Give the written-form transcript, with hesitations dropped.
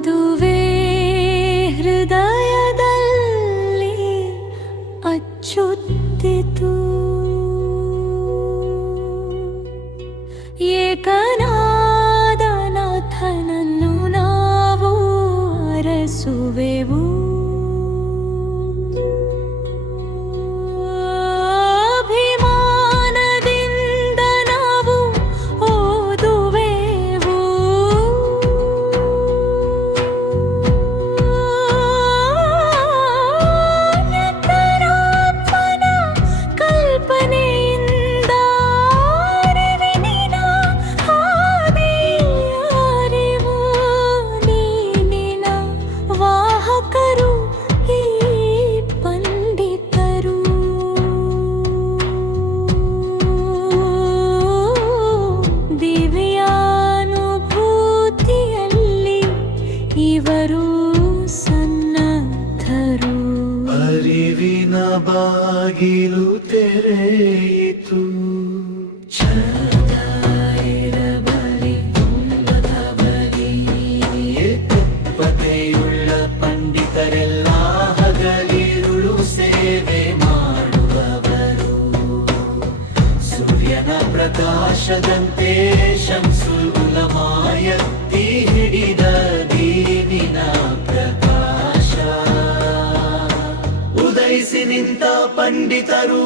ಅದುವೇ ಹೃದಯದಲ್ಲಿ ಅಚ್ಚುತ್ತಿತು. ಏಕನಾದ ನಾಥನನ್ನು ನಾವು ಅರಸುವೆವು. ಅಭಿಮಾನದಿಂದ ನಾವು ಓದುವೆವು. ನೆತ್ತರಾತ್ಮನ ಕಲ್ಪನೆಯಿಂದ ಅರಿವಿನ ಹಾದಿಯರಿವು. ನೀನಿನ ವಾಹಕರು ಈ ಪಂಡಿತರು. ದಿವ್ಯಾನುಭೂತಿಯಲ್ಲಿ ಇವರು ಸನ್ನದ್ಧರು. ಅರಿವಿನ ಬಾಗಿಲು ತೆರೆಯಿತು. ಇರಬಲಿ ತುಂಬದವರಿ ಪತೆಯುಳ್ಳ ಪಂಡಿತರೆಲ್ಲ ಹಗಲಿರುಳು ಸೇವೆ ಮಾಡುವವರು. ಸೂರ್ಯನ ಪ್ರಕಾಶದಂತೆ ಶಂಸುಲ್ ಉಲಮಾ ಎತ್ತಿ ಹಿಡಿದ ದೀನಿನ ಪ್ರಕಾಶ. ಉದಯಿಸಿ ನಿಂತ ಪಂಡಿತರು